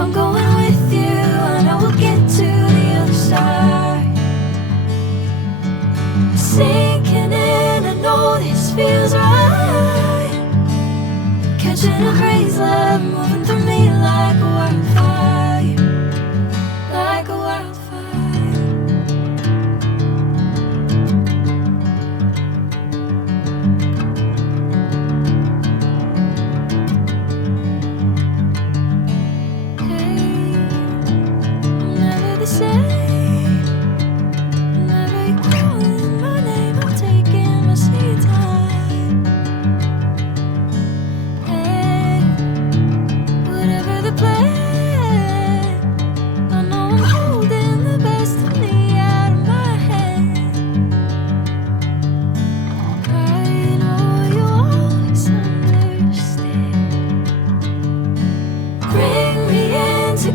I'm going with you, I know we'll get to the other side. Sinking in, I know this feels right. Catching a breeze, love moving through me like a wildfire, like a wildfire.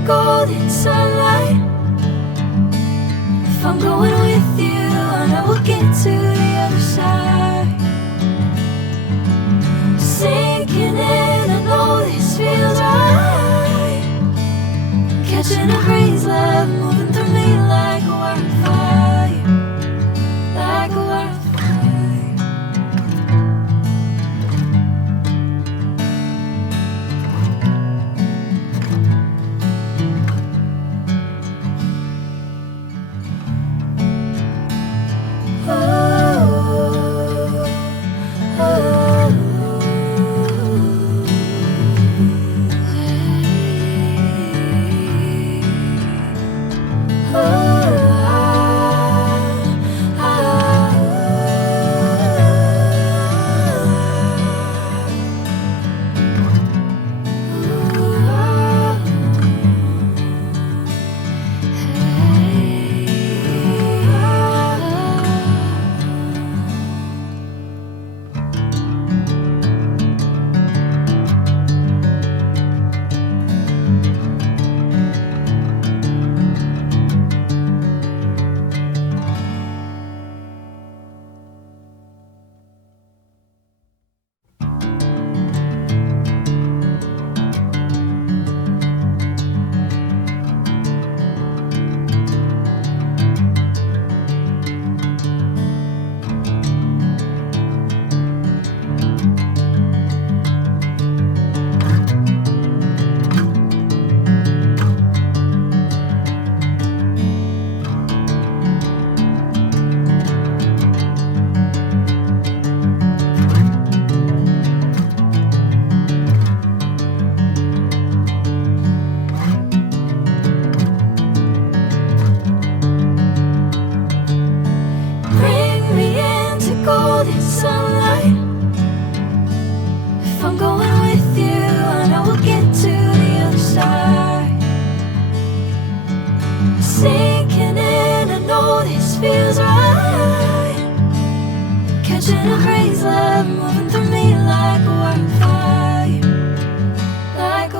Golden sunlight. If I'm going with you, I know we'll get to the other side. Sinking in, I know this feels right. Catching a breeze, love moving through me like a wildfire, like a wildfire. Golden sunlight. If I'm going with you, I know we'll get to the other side. Sinking in, I know this feels right. Catching a breeze, love moving through me like a wildfire, like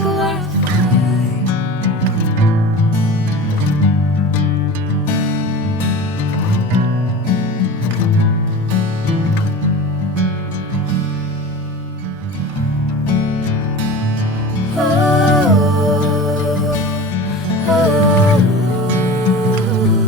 a wildfire.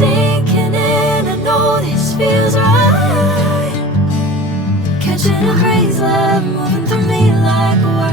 sinking in, I know this feels right. Catching a crazy love moving through me like a